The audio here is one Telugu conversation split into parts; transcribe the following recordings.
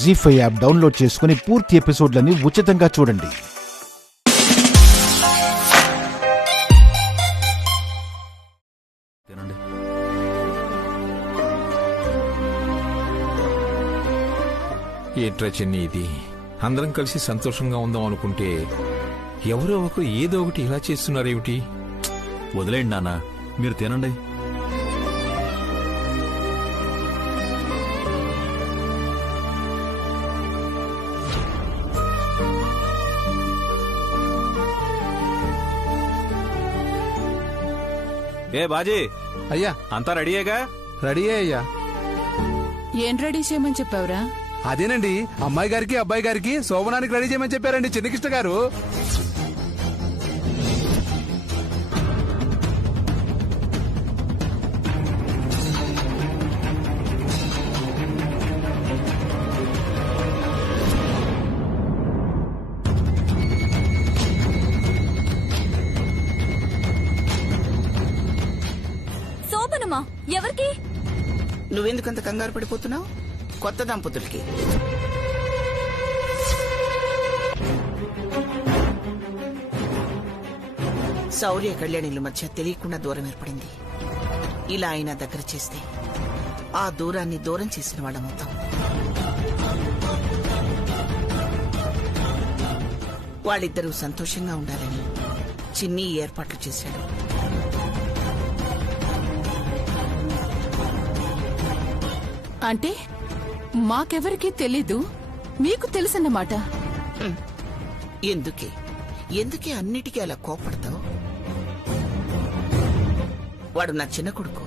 జీ5 యాప్ డౌన్లోడ్ చేసుకుని పూర్తి ఎపిసోడ్లని ఉచితంగా చూడండి. ఏంట్రా చెన్ని ఇది? అందరం కలిసి సంతోషంగా ఉందాం అనుకుంటే ఎవరో ఒకరు ఏదో ఒకటి ఇలా చేస్తున్నారేమిటి? వదిలేండి నాన్న, మీరు తినండి. ఏ బాజీ, అయ్యా అంతా రెడీయేగా? రెడీ అయ్యా. ఏం రెడీ చేయమని చెప్పావురా? అదేనండి, అమ్మాయి గారికి అబ్బాయి గారికి శోభనానికి రెడీ చేయమని చెప్పారండి చిన్నకృష్ణ గారు. శోభనమా? ఎవరికి? నువ్వెందుకంత కంగారు పడిపోతున్నావు? కొత్త దంపతులకి. శౌర్య కళ్యాణిల మధ్య తెలియకుండా దూరం ఏర్పడింది. ఇలా అయినా దగ్గర చేస్తే ఆ దూరాన్ని దూరం చేసిన వాళ్ళమవుతాం. వాళ్ళిద్దరూ సంతోషంగా ఉండాలని చిన్ని ఏర్పాట్లు చేశాడు. అంటే మాకెవరికీ తెలీదు, మీకు తెలుసన్నమాట. ఎందుకే అన్నిటికీ అలా కోపడతావు? వాడు నా చిన్న కొడుకు.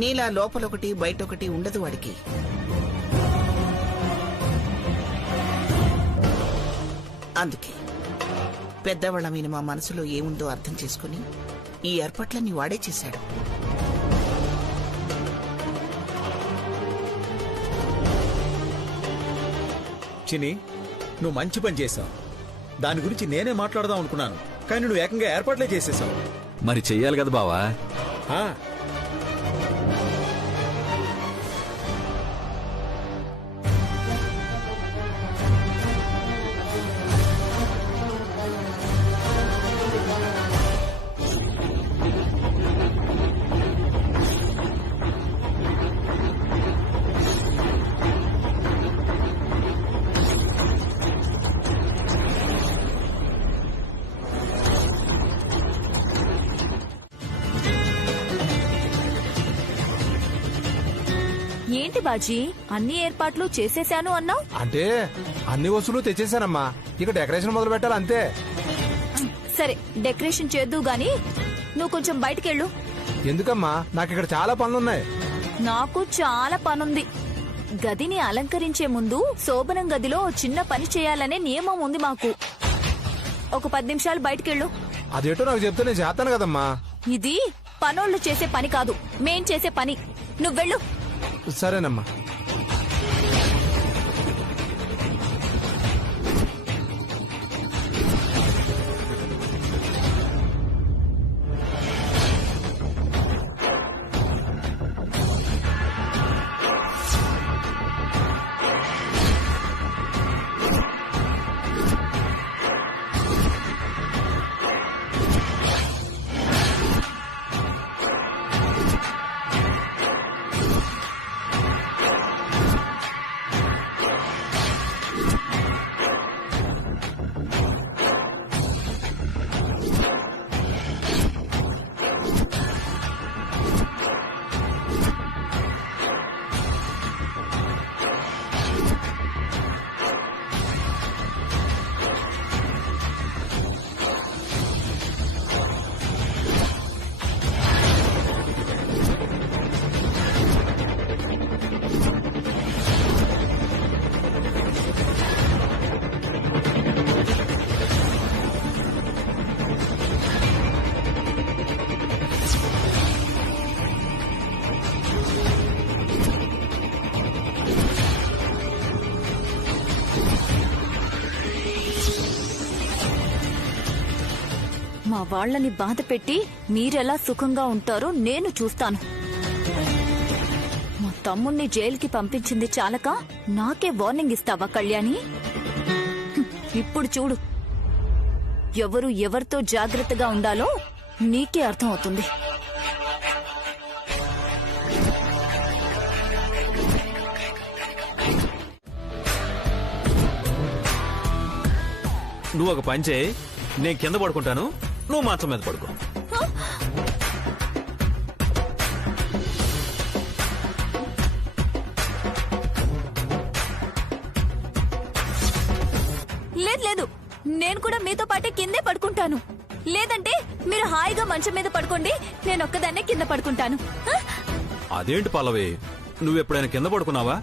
నీలా లోపలొకటి బయటొకటి ఉండదు వాడికి. అందుకే పెద్దవాళ్ళమైన మా మనసులో ఏముందో అర్థం చేసుకుని ఈ ఏర్పాట్లన్నీ వాడే చేశాడు. చిన్ని, నువ్వు మంచి పని చేశావు. దాని గురించి నేనే మాట్లాడదాం అనుకున్నాను, కానీ నువ్వు ఏకంగా ఏర్పాట్లే చేసేసావు. మరి చెయ్యాలి కదా బావా. ఏంటి బాజీ, అన్ని ఏర్పాట్లు చేసేశాను అన్నావు? అంటే అన్ని వస్తువులు తెచ్చేసానమ్మా, ఇక డెకరేషన్ మొదలు పెట్టాలి అంతే. సరే, డెకరేషన్ చేద్దు గాని నువ్వు కొంచెం బయటికెళ్ళు. ఎందుకమ్మా? నాకు ఇక్కడ చాలా పనులున్నాయి. నాకు చాలా పనుంది. గదిని అలంకరించే ముందు శోభనం గదిలో చిన్న పని చేయాలనే నియమం ఉంది మాకు. ఒక 10 నిమిషాలు బయటికెళ్ళు. అదేటో నాకు చెప్తే నేను చేస్తాను కదమ్మా. ఇది పనోళ్లు చేసే పని కాదు, మేం చేసే పని. నువ్వెళ్ళు. సరేనమ్మా. మా వాళ్ళని బాధ పెట్టి మీరెలా సుఖంగా ఉంటారో నేను చూస్తాను. మా తమ్ముణ్ణి జైలుకి పంపించింది చాలక నాకే వార్నింగ్ ఇస్తావా కళ్యాణి? ఇప్పుడు చూడు, ఎవరు ఎవరితో జాగ్రత్తగా ఉండాలో నీకే అర్థం అవుతుంది. నువ్వు ఒక పని చేయి, నేను కింద పడుకుంటాను, నువ్వు మంచం మీద పడుకో. లేదు లేదు, నేను కూడా మీతో పాటే కిందే పడుకుంటాను. లేదంటే మీరు హాయిగా మంచం మీద పడుకోండి, నేను ఒక్కదాన్నే కింద పడుకుంటాను. హ? అదేంటి పల్లవి, నువ్వెప్పుడైనా కింద పడుకున్నావా?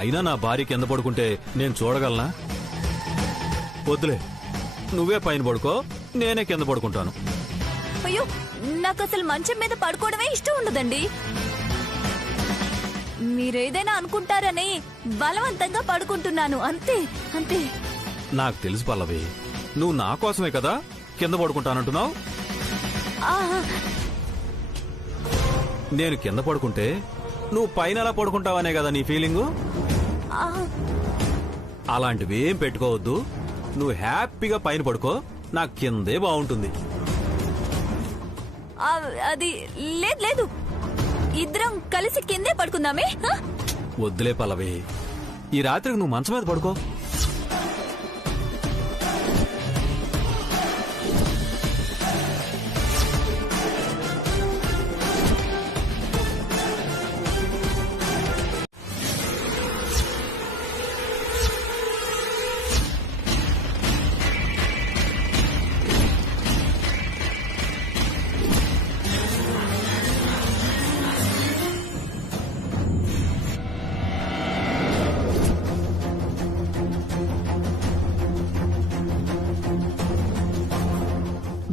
అయినా నా భార్య కింద పడుకుంటే నేను చూడగలనా? వద్దులే, నువ్వే పైన పడుకో, నేనే కింద పడుకుంటాను. అయ్యో, నాకు అసలు మంచం మీద పడుకోవడమే ఇష్టం ఉండదండి. మీరేదైనా అనుకుంటారని బలవంతంగా పడుకుంటున్నాను, అంతే అంతే. నాకు తెలుసు పల్లవి, నువ్వు నా కోసమే కదా కింద పడుకుంటానంటున్నావు. ఆహా, నేను కింద పడుకుంటే నువ్వు పైన ఎలా పడుకుంటావనే కదా నీ ఫీలింగు. ఆహా. అలాంటివేం పెట్టుకోవద్దు, నువ్వు హ్యాపీగా పైన పడుకో, నాకు కిందే బాగుంటుంది. అది లేదు లేదు, ఇద్దరం కలిసి కిందే పడుకుందామే. హ? వద్దులే పల్లవి, ఈ రాత్రికి నువ్వు మంచం మీద పడుకో.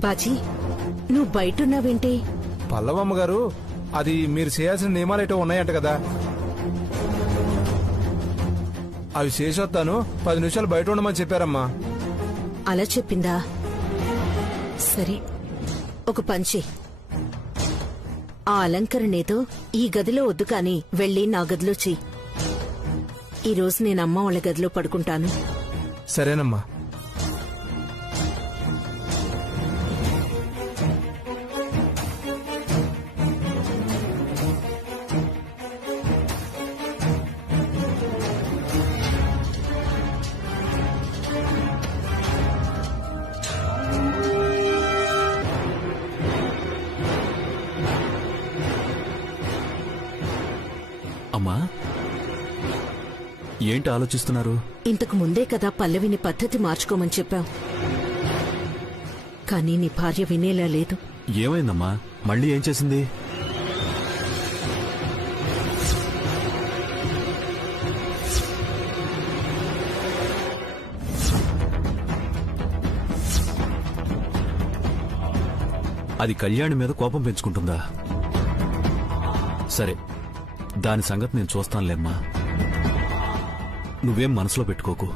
బాజీ, నువ్వు బయటున్నావేంటి? పల్లవమ్మ గారు, అది మీరు చేయాల్సిన నియమాలు ఏటో ఉన్నాయంట కదా, అవి చేసొస్తాను, 10 నిమిషాలు బయట ఉండమని చెప్పారమ్మా. అలా చెప్పిందా? సరే, ఒక పంచి, ఆ అలంకరణేదో ఈ గదిలో వద్దు కాని వెళ్ళి నా గదిలో చెయ్యి. ఈరోజు నేను అమ్మ వాళ్ళ గదిలో పడుకుంటాను. సరేనమ్మా. అమ్మా, ఏంటి ఆలోచిస్తున్నారు? ఇంతకు ముందే కదా పల్లవిని పద్ధతి మార్చుకోమని చెప్పావు, కానీ నీ భార్య వినేలా లేదు. ఏమైందమ్మా, మళ్ళీ ఏం చేసింది? అది కళ్యాణి మీద కోపం పెంచుకుంటుందా? సరే, దాని సంగతి నేను చూస్తానులేమ్మా. నువ్వేం మనసులో పెట్టుకోకు.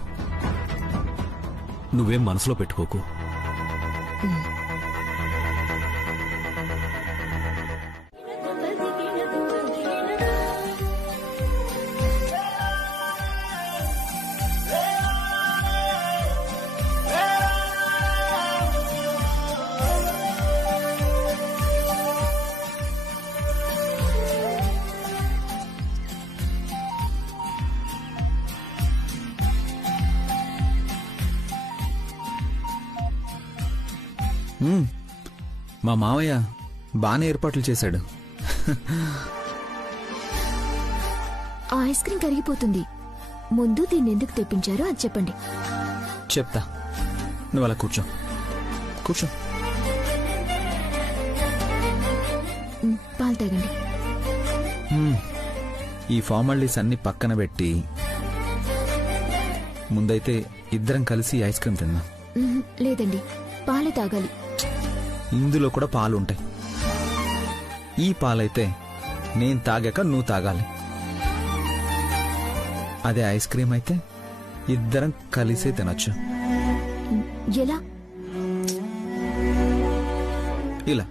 మా మావయ్య బాగానే ఏర్పాట్లు చేశాడు. ఆ ఐస్ క్రీం కరిగిపోతుంది. ముందు దీన్ని ఎందుకు తెప్పించారో అది చెప్పండి. చెప్తా, నువ్వు అలా కూర్చో. పాలు తాగండి. ఈ ఫార్మాలిటీస్ అన్ని పక్కన పెట్టి ముందైతే ఇద్దరం కలిసి ఐస్ క్రీం తిందాం. లేదండి, పాలే తాగాలి. ఇందులో కూడా పాలు ఉంటాయి. ఈ పాలైతే నేను తాగాక నువ్వు తాగాలి. అదే ఐస్ క్రీం అయితే ఇద్దరం కలిసే తినొచ్చు. ఎలా? ఇలా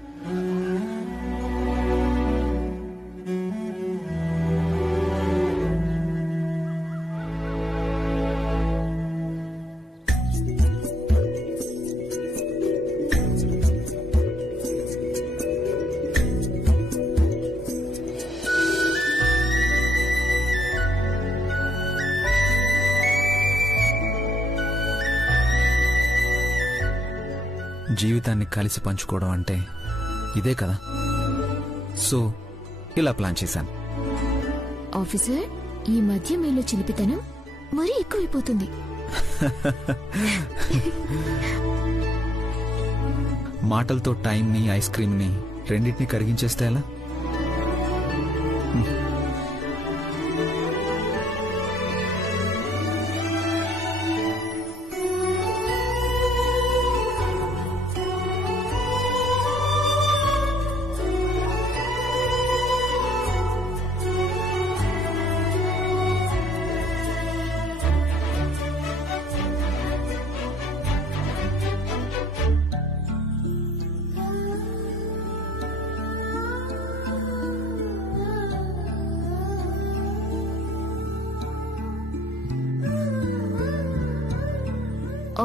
జీవితాన్ని కలిసి పంచుకోవడం అంటే ఇదే కదా. సో ఇలా ప్లాన్ చేశాను. ఆఫీసర్, ఈ మధ్య మీలో చిలిపితనం మరీ ఎక్కువైపోతుంది. మాటలతో టైంని, ఐస్ క్రీమ్ని రెండింటినీ కరిగించేస్తే ఎలా?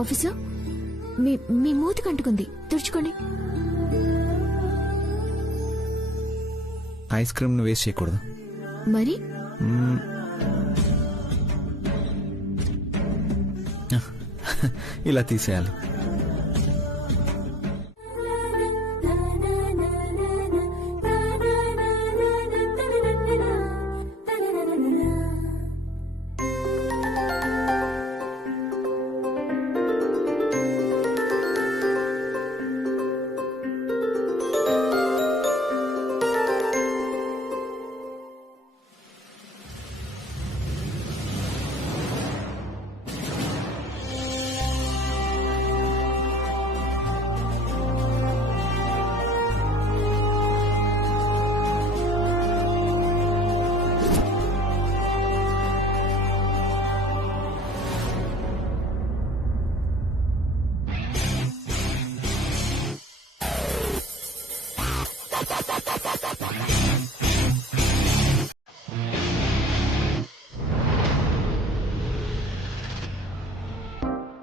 ఆఫీసర్, మీ మూతి కంటుకుంది, తుడుచుకోండి. ఐస్ క్రీమ్ ను వేస్ట్ చేయకూడదు. మరి ఇలా తీసేయాలి.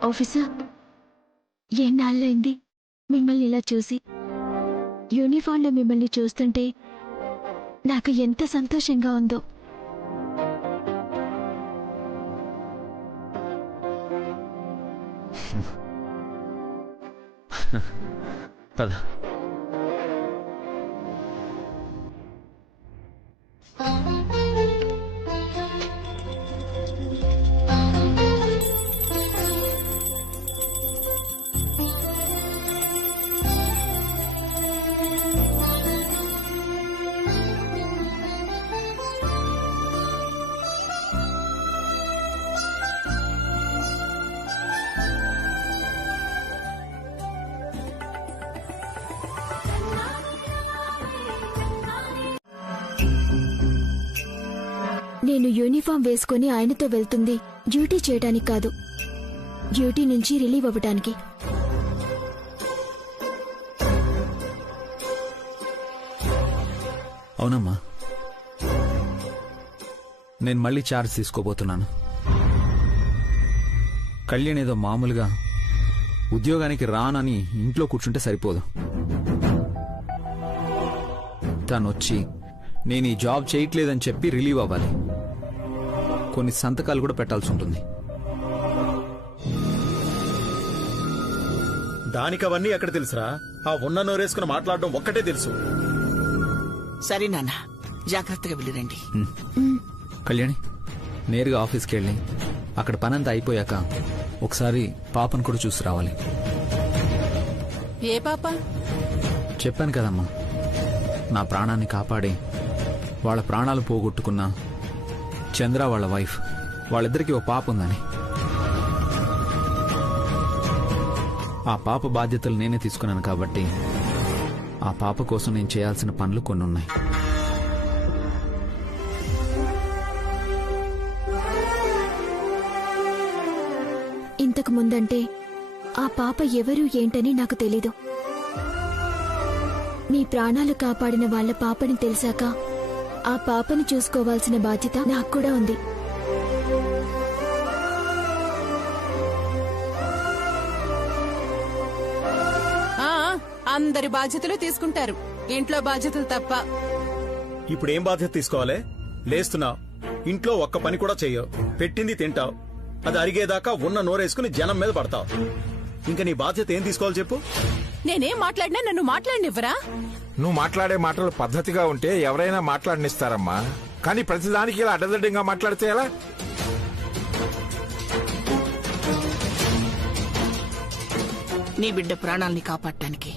ఆఫీసర్, ఎన్నాళ్ళైంది మిమ్మల్ని ఇలా చూసి. యూనిఫామ్లో మిమ్మల్ని చూస్తుంటే నాకు ఎంత సంతోషంగా ఉందో. పద. నేను యూనిఫామ్ వేసుకుని ఆయనతో వెళ్తుంది డ్యూటీ చేయడానికి కాదు, డ్యూటీ నుంచి రిలీవ్ అవ్వటానికి. అవునమ్మా, నేను మళ్ళీ ఛార్జ్ తీసుకోబోతున్నాను. కళ్యాణ్ ఏదో మామూలుగా ఉద్యోగానికి రానని ఇంట్లో కూర్చుంటే సరిపోదు. తనొచ్చి నేను ఈ జాబ్ చేయట్లేదని చెప్పి రిలీవ్ అవ్వాలి. కొన్ని సంతకాలు కూడా పెట్టాల్సి ఉంటుంది. దానికి అవన్నీ ఎక్కడ తెలుసురా? ఆ ఉన్న నోరేసుకుని మాట్లాడడం ఒక్కటే తెలుసు. సరే నాన్న, జాగ్రత్తగా వెళ్ళిరండి. కళ్యాణి, నేరుగా ఆఫీస్కి వెళ్ళి అక్కడ పనంతా అయిపోయాక ఒకసారి పాపను కూడా చూసి రావాలి. ఏ పాప? చెప్పాను కదమ్మా, నా ప్రాణాన్ని కాపాడి వాళ్ళ ప్రాణాలు పోగొట్టుకున్న చంద్ర వాళ్ళ వైఫ్, వాళ్ళిద్దరికీ ఓ పాప ఉందని. ఆ పాప బాధ్యతలు నేనే తీసుకున్నాను కాబట్టి ఆ పాప కోసం నేను చేయాల్సిన పనులు కొన్ని ఉన్నాయి. ఇంతకు ముందంటే ఆ పాప ఎవరు ఏంటని నాకు తెలీదు. మీ ప్రాణాలు కాపాడిన వాళ్ళ పాపని తెలిసాక ఆ పాపని చూసుకోవాల్సిన బాధ్యత నాకు కూడా ఉంది. అందరి బాధ్యతలు తీసుకుంటారు, ఇంట్లో బాధ్యతలు తప్ప. ఇప్పుడేం బాధ్యత తీసుకోవాలి? లేస్తున్నావు, ఇంట్లో ఒక్క పని కూడా చెయ్యవు, పెట్టింది తింటావు, అది అరిగేదాకా ఉన్న నోరేసుకుని జనం మీద పడతావు. ఇంకా నీ బాధ్యత ఏం తీసుకోవాలి చెప్పు? నేనేం మాట్లాడినా నన్ను మాట్లాడినివ్వరా? నువ్వు మాట్లాడే మాటలు పద్ధతిగా ఉంటే ఎవరైనా మాట్లాడనిస్తారమ్మా. కానీ ప్రతిదానికి ఇలా అడ్డదడ్డంగా మాట్లాడితే ఎలా? నీ బిడ్డ ప్రాణాల్ని కాపాడటానికి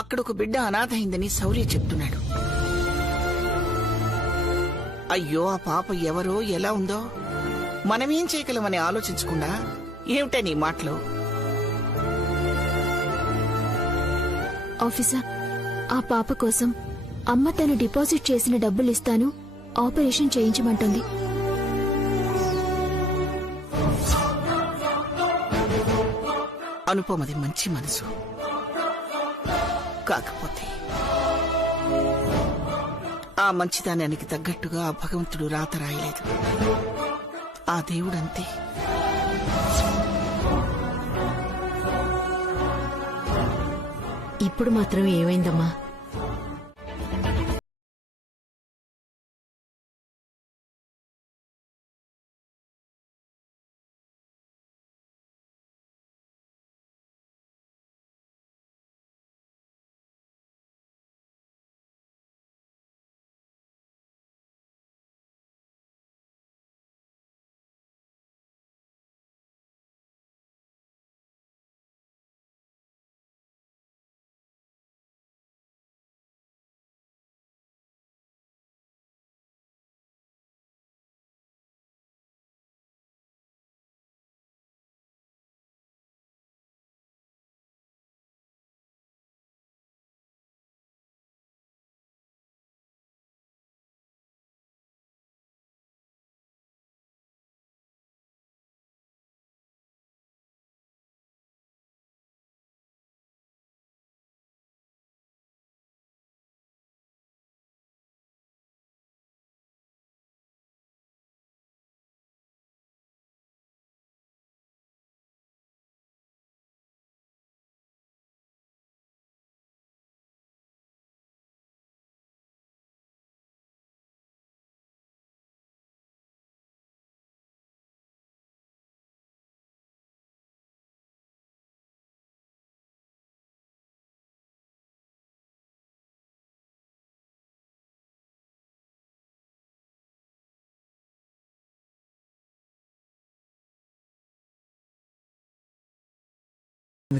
అక్కడొక బిడ్డ అనాథైందని శౌర్య చెప్తున్నాడు. అయ్యో ఆ పాప ఎవరో ఎలా ఉందో మనమేం చేయగలమని ఆలోచించకుండా ఏమిటా నీ మాటలు? ఆఫీసర్, ఆ పాప కోసం అమ్మ తను డిపాజిట్ చేసిన డబ్బులు ఇస్తాను, ఆపరేషన్ చేయించమంటుంది. అనుపమది మంచి మనసు. కాకపోతే ఆ మంచిదానానికి తగ్గట్టుగా ఆ భగవంతుడు రాత రాయలేదు. ఆ దేవుడంతే. ఇప్పుడు మాత్రం ఏమైందమ్మా?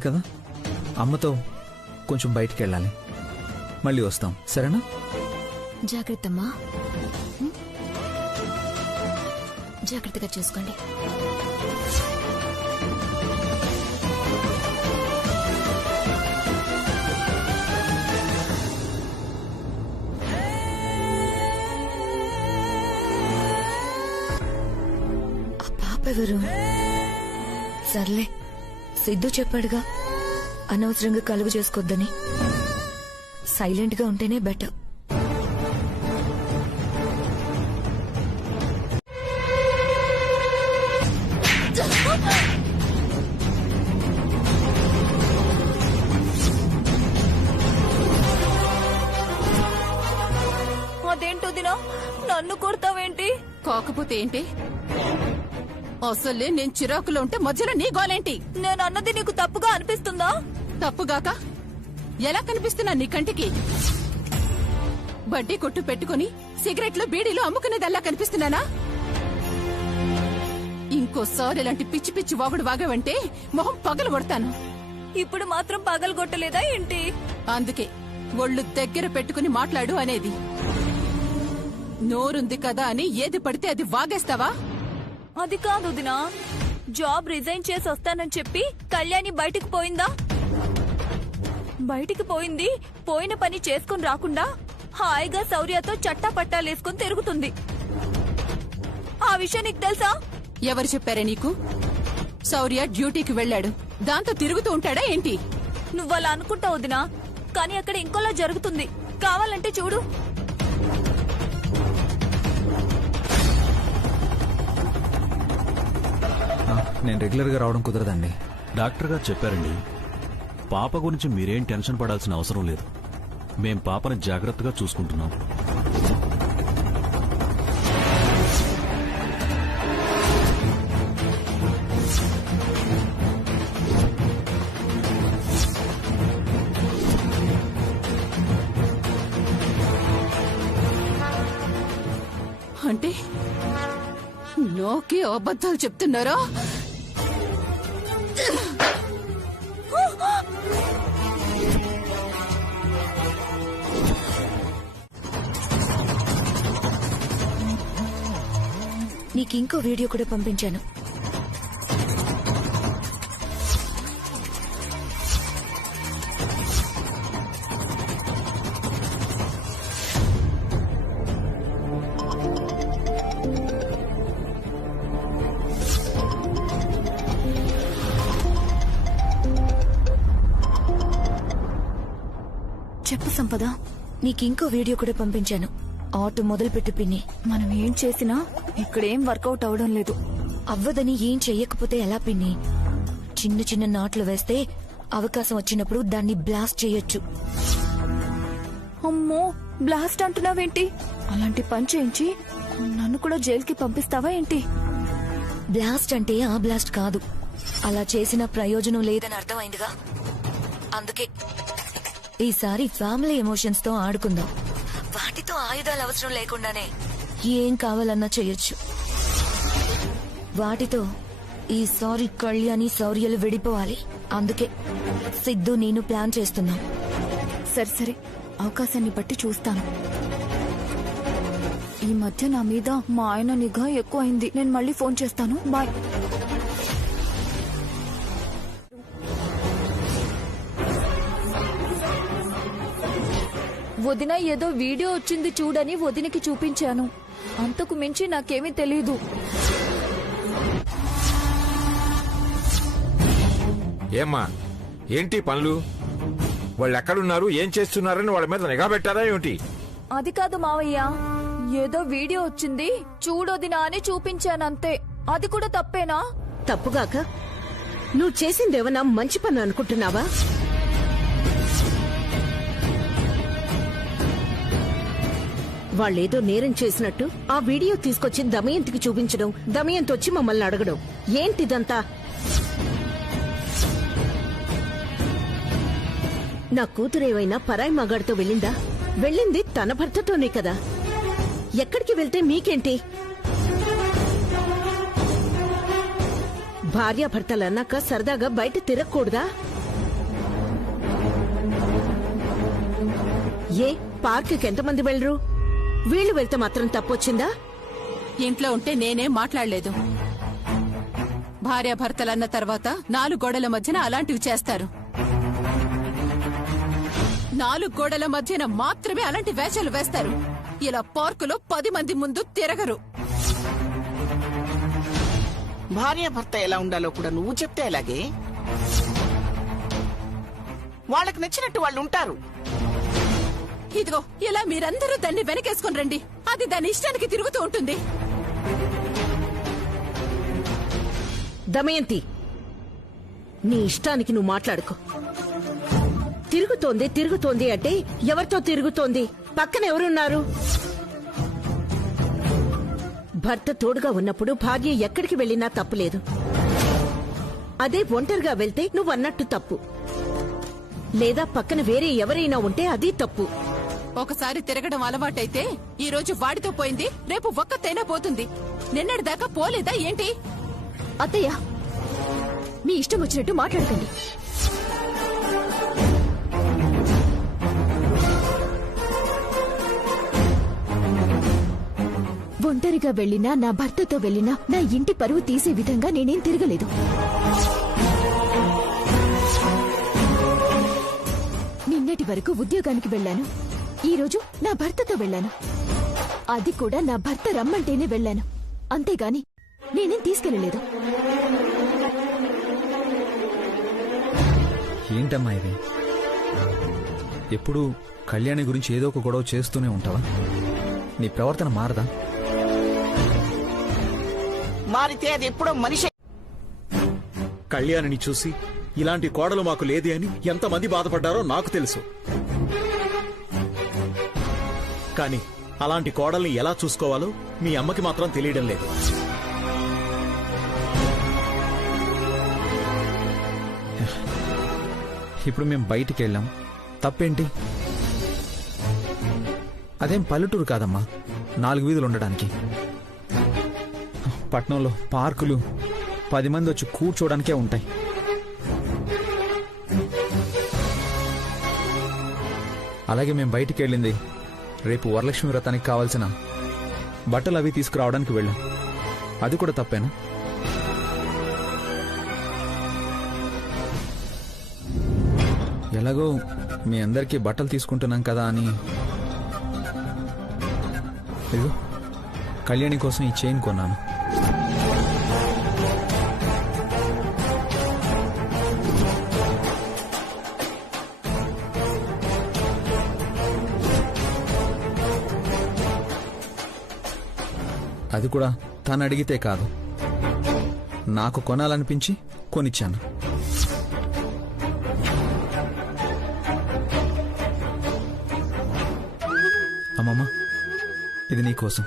కదా, అమ్మతో కొంచెం బయటికి వెళ్ళాలి. మళ్ళీ వస్తాం, సరేనా? జాగ్రత్తమ్మా. జాగ్రత్తగా చూసుకోండి. ఆ పాప ఎవరు? సర్లే, సిద్ధు చెప్పాడుగా అనవసరంగా కలుగు చేసుకోవద్దని. సైలెంట్ గా ఉంటేనే బెటర్. అదేంటో దినా, నన్ను కొడతావేంటి? కాకపోతే ఏంటి? అసలే నేను చిరాకులో ఉంటే మధ్యలో నీ గోలేంటి? నేను అన్నది నీకు తప్పుగా అనిపిస్తుందా? తప్పుగాక ఎలా కనిపిస్తున్నా నీ కంటికి? బడ్డీ కొట్టు పెట్టుకుని సిగరెట్లు బీడీలు అమ్ముకునేదల్లా కనిపిస్తున్నానా? ఇంకోసారి ఇలాంటి పిచ్చి పిచ్చి వాగుడు వాగావంటే మొహం పగలు కొడతాను. ఇప్పుడు మాత్రం పగలగొట్టలేదా ఏంటి? అందుకే ఒళ్ళు దగ్గర పెట్టుకుని మాట్లాడు అనేది. నోరుంది కదా అని ఏది పడితే అది వాగేస్తావా? అది కాదు దినా, జాబ్ రిజైన్ చేసి వస్తానని చెప్పి కళ్యాణి బయటికి పోయిందా? బయటికి పోయింది, పోయిన పని చేసుకుని రాకుండా హాయిగా శౌర్యతో చట్టా పట్టాలేసుకుని తిరుగుతుంది. ఆ విషయం నీకు తెలుసా? ఎవరు చెప్పారే నీకు? శౌర్య డ్యూటీకి వెళ్లాడు, దాంతో తిరుగుతూ ఉంటాడా ఏంటి? నువ్వలా అనుకుంటావు దినా, కానీ అక్కడ ఇంకోలా జరుగుతుంది. కావాలంటే చూడు. నేను రెగ్యులర్గా రావడం కుదరదండి. డాక్టర్ గారు చెప్పారండి, పాప గురించి మీరేం టెన్షన్ పడాల్సిన అవసరం లేదు. మేం పాపని జాగ్రత్తగా చూసుకుంటున్నాం. అంటే నాకే అబద్ధాలు చెప్తున్నారా? నీకింకో వీడియో కూడా పంపించాను. చెప్పు సంపద. నీకింకో వీడియో కూడా పంపించాను. ఆటో మొదలుపెట్టు పిన్ని. మనం ఏం చేసినా ఇక్కడేం వర్కౌట్ అవడం లేదు. అవ్వదని ఏం చెయ్యకపోతే ఎలా పిన్ని? చిన్న చిన్న నాట్లు వేస్తే అవకాశం వచ్చినప్పుడు దాన్ని బ్లాస్ట్ చేయొచ్చు. అమ్మో, బ్లాస్ట్ అంటున్నావేంటి? అలాంటి పని చేయించి నన్ను కూడా జైలుకి పంపిస్తావా ఏంటి? బ్లాస్ట్ అంటే ఆ బ్లాస్ట్ కాదు. అలా చేసిన ప్రయోజనం లేదని అర్థమైందిగా. అందుకే ఈసారి ఫ్యామిలీ ఎమోషన్స్ తో ఆడుకుందాం. వాటితో ఆయుధాలు అవసరం లేకుండానే ఏం కావాలన్నా చెయ్యొచ్చు. వాటితో ఈసారి కళ్యాణి శౌర్యలు విడిపోవాలి. అందుకే సిద్ధు నేను ప్లాన్ చేస్తున్నాం. సరే సరే, అవకాశాన్ని బట్టి చూస్తాను. ఈ మధ్య నా మీద మా ఆయన నిఘా ఎక్కువైంది. నేను మళ్ళీ ఫోన్ చేస్తాను. బాయ్. వదిన ఏదో వీడియో వచ్చింది చూడని వదినకి చూపించాను. అంతకు మించి నాకేమీ తెలీదు. ఏమ్మా, ఏంటి పనులు? వాళ్ళు ఎక్కడున్నారు, ఏం చేస్తున్నారని వాళ్ళ మీద నిఘా పెట్టారా ఏమిటి? అది కాదు మావయ్య, ఏదో వీడియో వచ్చింది చూడొదినా అని చూపించానంతే. అది కూడా తప్పేనా? తప్పుగాక నువ్వు చేసిందేమన్నా మంచి పని అనుకుంటున్నావా? వాళ్ళేదో నేరం చేసినట్టు ఆ వీడియో తీసుకొచ్చి దమయంతికి చూపించడం, దమయంతి వచ్చి మమ్మల్ని అడగడం ఏంటిదంతా? నా కూతురేవైనా పరాయి మగాడితో వెళ్ళిందా? వెళ్ళింది తన భర్తతోనే కదా. ఎక్కడికి వెళ్తే మీకేంటి? భార్యాభర్తలన్నాక సరదాగా బయట తిరగకూడదా? ఏ పార్కుకి ఎంతమంది వెళ్ళరు? వీళ్లు వెళ్తే మాత్రం తప్పొచ్చిందా? ఇంట్లో ఉంటే నేనేం మాట్లాడలేదు. భార్యాభర్తలన్న తర్వాత 4 గోడల మధ్యన అలాంటివి చేస్తారు. 4 గోడల మధ్యన మాత్రమే అలాంటి వేషాలు వేస్తారు. ఇలా పార్కులో 10 మంది ముందు తిరగరు. భార్యాభర్త ఎలా ఉండాలో కూడా నువ్వు చెప్తే ఎలాగే? వాళ్ళకి నచ్చినట్టు వాళ్ళు ఉంటారు. ఇదిగో ఇలా మీరందరూ దాన్ని వెనకేసుకుని రండి. అది దాని ఇష్టానికి తిరుగుతూ ఉంటుంది. దమయంతి, నీ ఇష్టానికి నువ్వు మాట్లాడుకో. తిరుగుతోంది తిరుగుతోంది అంటే ఎవరితో తిరుగుతోంది? పక్కన ఎవరున్నారు? భర్త తోడుగా ఉన్నప్పుడు భార్య ఎక్కడికి వెళ్లినా తప్పులేదు. అదే ఒంటరిగా వెళ్తే నువ్వన్నట్టు తప్పు. లేదా పక్కన వేరే ఎవరైనా ఉంటే అది తప్పు. ఒకసారి తిరగడం అలవాటైతే ఈ రోజు వాడితో పోయింది, రేపు ఒక్కతైనా పోతుంది. నిన్నటి దాకా పోలేదా ఏంటి? అత్తయ్య, మీ ఇష్టం వచ్చినట్టు మాట్లాడకండి. ఒంటరిగా వెళ్లినా, నా భర్తతో వెళ్లినా నా ఇంటి పరువు తీసే విధంగా నేనేం తిరగలేదు. నిన్నటి వరకు ఉద్యోగానికి వెళ్లాను. ఈ రోజు నా భర్తతో వెళ్లాను. అది కూడా నా భర్త రమ్మంటేనే వెళ్లాను. అంతేగాని నేనేం తీసుకెళ్లలేదు. ఏంటమ్మా ఇది? ఎప్పుడు కళ్యాణి గురించి ఏదో ఒక గొడవ చేస్తూనే ఉంటావా? నీ ప్రవర్తన మారదా? మారితే అది ఎప్పుడో మనిషి. కళ్యాణిని చూసి ఇలాంటి కోడలు మాకు లేదే అని ఎంతమంది బాధపడ్డారో నాకు తెలుసు. కానీ అలాంటి కోడల్ని ఎలా చూసుకోవాలో మీ అమ్మకి మాత్రం తెలియడం లేదు. ఇప్పుడు మేం బయటికి వెళ్ళాం, తప్పేంటి? అదేం పల్లెటూరు కాదమ్మా, 4 వీధులు ఉండడానికి. పట్నంలో పార్కులు 10 మంది వచ్చి కూర్చోడానికే ఉంటాయి. అలాగే మేము బయటికి వెళ్ళింది రేపు వరలక్ష్మి వ్రతానికి కావాల్సిన బట్టలు అవి తీసుకురావడానికి వెళ్ళాం. అది కూడా తప్పేనా? ఎలాగో మీ అందరికీ బట్టలు తీసుకుంటున్నాం కదా అని ఇదిగో కళ్యాణి కోసం ఈ చైన్ కొన్నాను. అది కూడా తను అడిగితే కాదు, నాకు కొనాలనిపించి కొనిచ్చాను. అమ్మమ్మ, ఇది నీకోసం.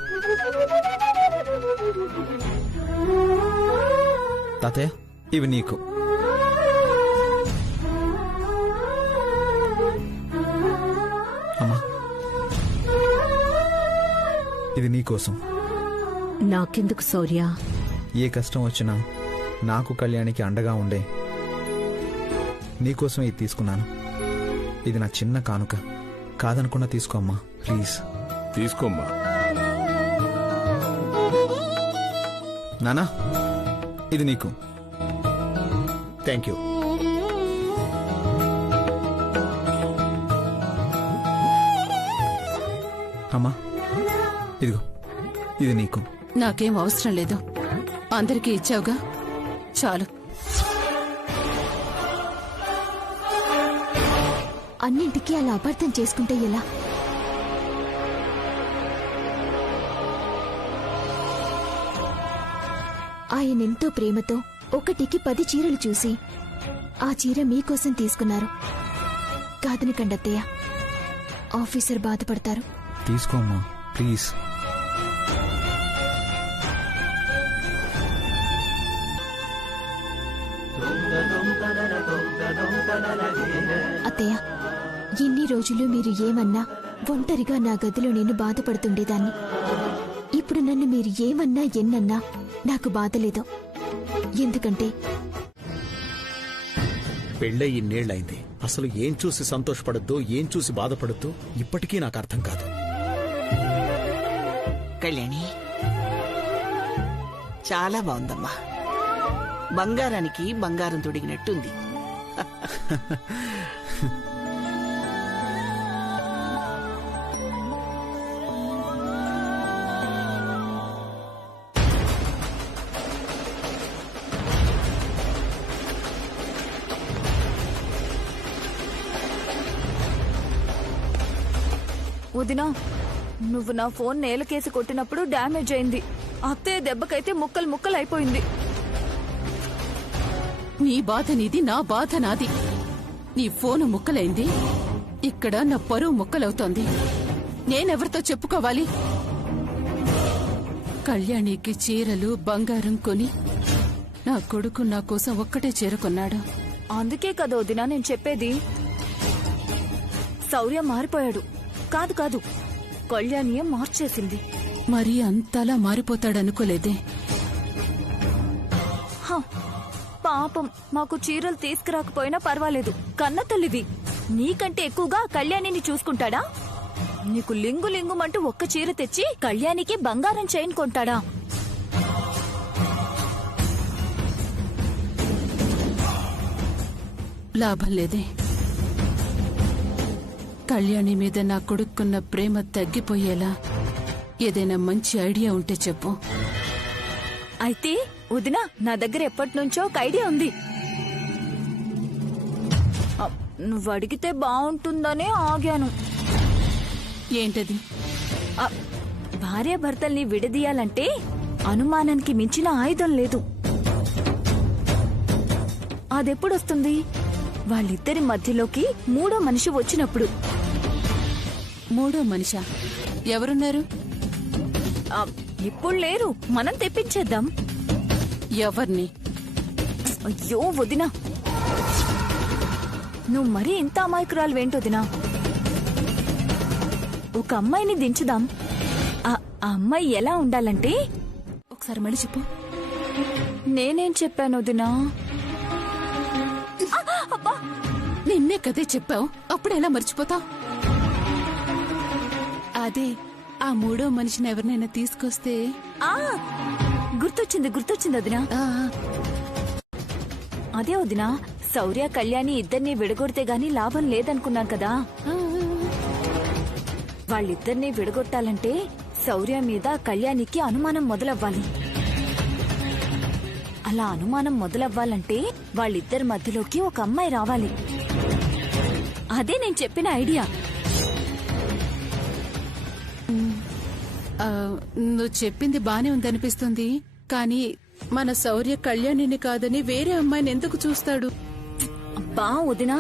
తాతయ్య, ఇవి నీకు. అమ్మా, ఇది నీకోసం. నాకెందుకు శౌర్య? ఏ కష్టం వచ్చినా నాకు కళ్యాణికి అండగా ఉండే నీకోసం ఇది తీసుకున్నాను. ఇది నా చిన్న కానుక. కాదనుకున్నా తీసుకో అమ్మా, ప్లీజ్. తీసుకోమ్మా. నానా, ఇది నీకు. Thank you. అమ్మా, ఇదిగో, ఇది నీకు. నాకేం అవసరం లేదు, అందరికీ ఇచ్చావుగా, చాలు. అన్నింటికీ అలా అపార్థం చేసుకుంటే ఎలా? ఆయన ఎంతో ప్రేమతో ఒకటికి 10 చీరలు చూసి ఆ చీర మీకోసం తీసుకున్నారు. కాదనకండి అత్తయ్య, ఆఫీసర్ బాధపడతారు. తీసుకో అమ్మా, ప్లీజ్. అత్తయ్య, ఇన్ని రోజులు మీరు ఏమన్నా ఒంటరిగా నా గదిలో నేను బాధపడుతుండేదాన్ని. ఇప్పుడు నన్ను మీరు ఏమన్నా ఎన్నన్నా నాకు బాధలేదు. ఎందుకంటే పెళ్ళై ఇన్నేళ్లైంది. అసలు ఏం చూసి సంతోషపడద్దో, ఏం చూసి బాధపడద్దో ఇప్పటికీ నాకు అర్థం కాదు. కళ్యాణి, చాలా బాగుందమ్మా. బంగారానికి బంగారం తొడిగినట్టుంది. వదినా, నువ్వు నా ఫోన్ నేలకేసి కొట్టినప్పుడు డ్యామేజ్ అయింది. అత్తయ్య దెబ్బకైతే ముక్కలు ముక్కలు అయిపోయింది. నీ బాధ నీది, నా బాధ నాది. నీ ఫోను ముక్కలైంది, ఇక్కడ నా పరువు ముక్కలవుతోంది. నేనెవరితో చెప్పుకోవాలి? కళ్యాణికి చీరలు బంగారం కొని నా కొడుకు నా కోసం ఒక్కటే చీర కొన్నాడు. అందుకే కదా వదినా నేను చెప్పేది. శౌర్య మారిపోయాడు. కాదు కాదు, కళ్యాణియే మార్చేసింది. మరి అంతలా మారిపోతాడనుకోలేదే. పాపం, మాకు చీరలు తీసుకురాకపోయినా పర్వాలేదు. కన్న తల్లివి, నీకంటే ఎక్కువగా కళ్యాణిని చూసుకుంటాడా? నీకు లింగు లింగుమంటూ ఒక్క చీర తెచ్చి కళ్యాణికి బంగారం చైన్ కొంటాడా? లాభం లేదే. కళ్యాణి మీద నా కొడుకున్న ప్రేమ తగ్గిపోయేలా ఏదైనా మంచి ఐడియా ఉంటే చెప్పు. అయితే వదినా, నా దగ్గర ఎప్పటి నుంచో ఒక ఐడియా ఉంది. నువ్వు అడిగితే బాగుంటుందనే ఆగాను. ఏంటది? భార్యాభర్తల్ని విడదీయాలంటే అనుమానానికి మించిన ఆయుధం లేదు. అదెప్పుడొస్తుంది? వాళ్ళిద్దరి మధ్యలోకి మూడో మనిషి వచ్చినప్పుడు. మూడో మనిషా? ఎవరున్నారు? ఇప్పుడు లేరు, మనం తెప్పించేద్దాం. ఎవరిని? అయ్యో వదినా, నువ్వు మరీ ఇంత అమాయకురాలు వేంటొదినా. ఒక అమ్మాయిని దించుదాం. ఆ అమ్మాయి ఎలా ఉండాలంటే, ఒక ఒకసారి మళ్ళీ చెప్పు. నేనేం చెప్పాను వదినా? నిన్నే కదే చెప్పావు, అప్పుడు ఎలా మర్చిపోతావు? అదే ఆ మూడో మనిషిని ఎవరినైనా తీసుకొస్తే. గుర్తొచ్చింది వదినా. అదే వదినా, శౌర్య కళ్యాణి ఇద్దరిని విడగొడితే గాని లాభం లేదనుకున్నాం కదా. వాళ్ళిద్దరినీ విడగొట్టాలంటే శౌర్య మీద కళ్యాణికి అనుమానం మొదలవ్వాలి. అలా అనుమానం మొదలవ్వాలంటే వాళ్ళిద్దరి మధ్యలోకి ఒక అమ్మాయి రావాలి. అదే నేను చెప్పిన ఐడియా. నువ్వు చెప్పింది బానే ఉందనిపిస్తుంది, కానీ మన శౌర్య కళ్యాణిని కాదని వేరే అమ్మాయిని ఎందుకు చూస్తాడు? అబ్బా వదినా,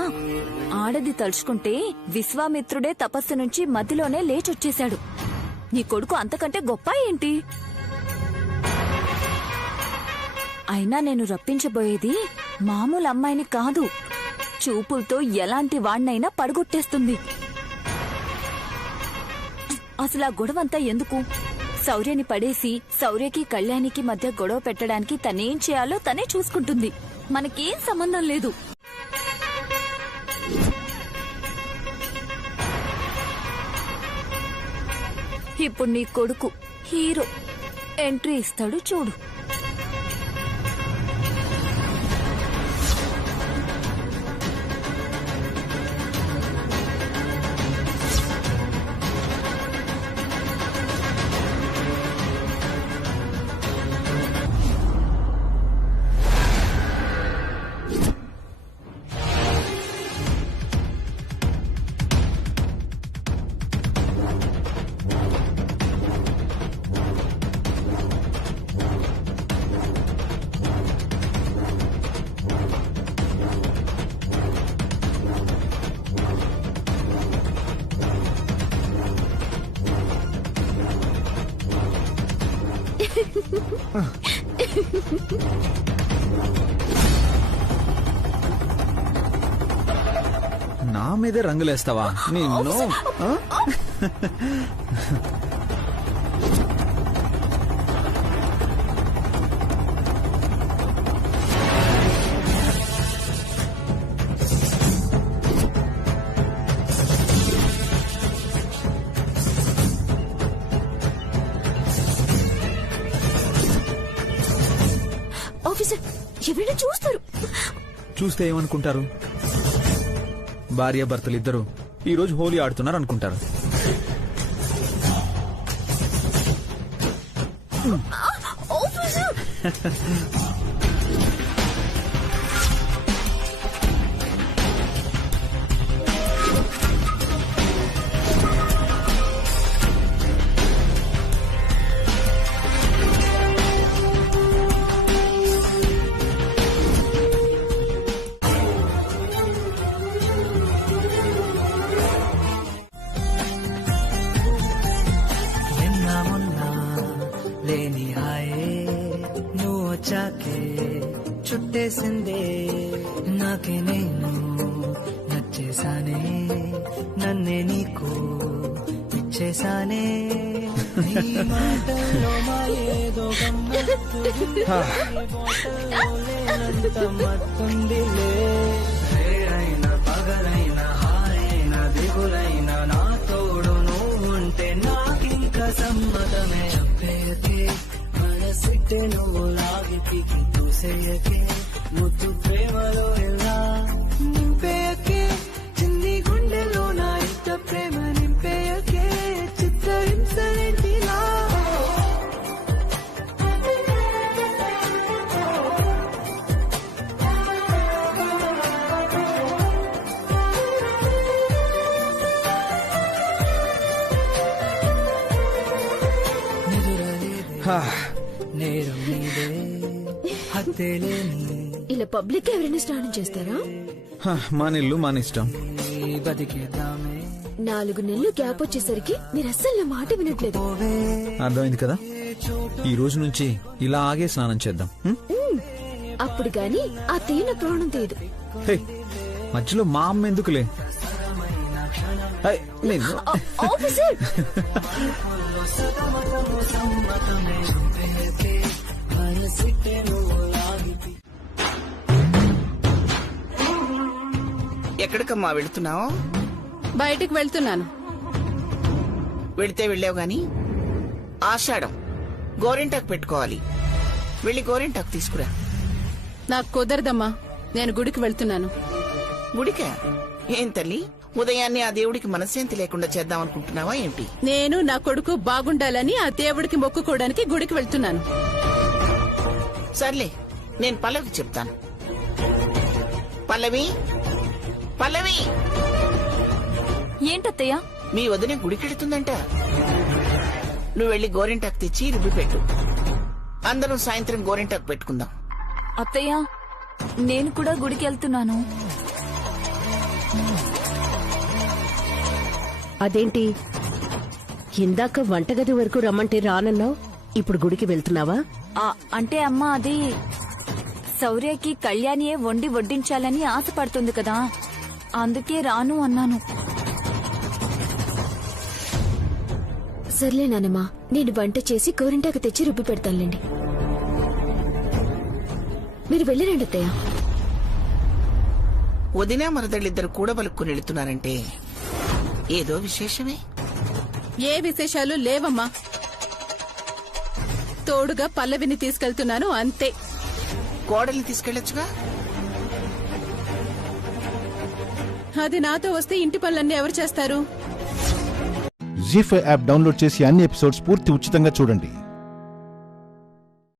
ఆడది తలుచుకుంటే విశ్వామిత్రుడే తపస్సు నుంచి మధ్యలోనే లేచొచ్చేశాడు. నీ కొడుకు అంతకంటే గొప్ప ఏంటి? అయినా నేను రప్పించబోయేది మామూలు అమ్మాయిని కాదు, చూపులతో ఎలాంటి వాణ్ణైనా పడగొట్టేస్తుంది. అసలు ఆ గొడవంతా ఎందుకు? శౌర్యని పడేసి శౌర్యకి కళ్యాణికి మధ్య గొడవ పెట్టడానికి తనేం చేయాలో తనే చూసుకుంటుంది. మనకేం సంబంధం లేదు. ఇప్పుడు నీ కొడుకు హీరో ఎంట్రీ ఇస్తాడు చూడు. నా మీదే రంగులేస్తావా నిన్ను? ఆఫీసర్, ఎవరైనా చూస్తారు. చూస్తే ఏమనుకుంటారు? భార్య భర్తలు ఇద్దరు ఈ రోజు హోలీ ఆడుతున్నారు అనుకుంటారు. లేని హాయే నువ్వు వచ్చాకే చుట్టేసిందే, నాకే నేను నచ్చేసానే, నన్నే నీకు ఇచ్చేసానే, నీ మాటల్లో మాయేదో గమ్మత్తులేనంత మత్తుందిలే, రేరైన పగలైన హాయైన దిగులైన నా తోడు నువ్వుంటే నాకింక సమ్మతమే. చెప్పేయకే మనసిట్టే నువ్వు లాగి పీకి చూసేయకే, ముద్దు ప్రేమలో ఎలా నింపేయకే, చిన్ని గుండెలో నా ఇంత ప్రేమ నింపేయకే, చిత్రహింసలేంటిలా నేరం నీదే హత్తేలేని. ఇలా పబ్లిక్ ఎవరైనా స్నానం చేస్తారా? మానిల్లు మానిష్టం. బతికేద్దామే. 4 నెలలు గ్యాప్ వచ్చేసరికి మీరు అస్సలు నా మాట వినట్లేదు. అర్థమైంది కదా, ఈ రోజు నుంచి ఇలా ఆగే స్నానం చేద్దాం. అప్పుడు గాని ఆ తేన ప్రాణం తీయదు. హే, మధ్యలో మా అమ్మ ఎందుకులే. నేను ఆఫీసర్ ఎక్కడికమ్మా వెళుతున్నావు? బయటికి వెళ్తున్నాను. వెళితే వెళ్ళావు గాని ఆషాఢం గోరింటాకు పెట్టుకోవాలి. వెళ్ళి గోరింటాకు తీసుకురా. నాకు కుదరదమ్మా, నేను గుడికి వెళ్తున్నాను. గుడికా? ఏం తల్లి, ఉదయాన్నే ఆ దేవుడికి మనశ్శాంతి లేకుండా చేద్దాం అనుకుంటున్నావా ఏంటి? నేను నా కొడుకు బాగుండాలని ఆ దేవుడికి మొక్కుకోవడానికి గుడికి వెళ్తున్నాను. సర్లే, నేను పల్లవికి చెప్తాను. పల్లవి, పల్లవి, ఏంటత్తయ్య? మీ వదిన గుడికెడుతుందంట. నువ్వు వెళ్లి గోరింటాకు తెచ్చి రుబ్బి పెట్టు. అందరం సాయంత్రం గోరింటాకు పెట్టుకుందాం. అత్తయ్య, నేను కూడా గుడికి వెళ్తున్నాను. అదేంటి ఇందాక వంటగది వరకు రమ్మంటే రానన్నావు, ఇప్పుడు గుడికి వెళ్తున్నావా? అంటే అమ్మా, అది శౌర్యకి కళ్యాణియే వండి వడ్డించాలని ఆశపడుతుంది కదా, అందుకే రాను అన్నాను. సర్లే నానమ్మా, నేను వంట చేసి గోరింటాకు తెచ్చి రుబ్బి పెడతానులేండి. మీరు వెళ్ళిరండి అత్తయ్య. వదినా మరదళ్ళిద్దరు కూడబలుక్కుని వెళుతున్నారంటే ఏదో విశేషమే. ఏ విశేషాలు లేవమ్మా. తోడుగా పల్లవిని తీసుకెళ్తున్నాను అంతే. కోడల్ని తీసుకెళ్లొచ్చుగా. అది నాతో వస్తే ఇంటి పనులన్నీ ఎవరు చేస్తారు? జీ5 యాప్ డౌన్లోడ్ చేసి అన్ని ఎపిసోడ్స్ పూర్తి ఉచితంగా చూడండి.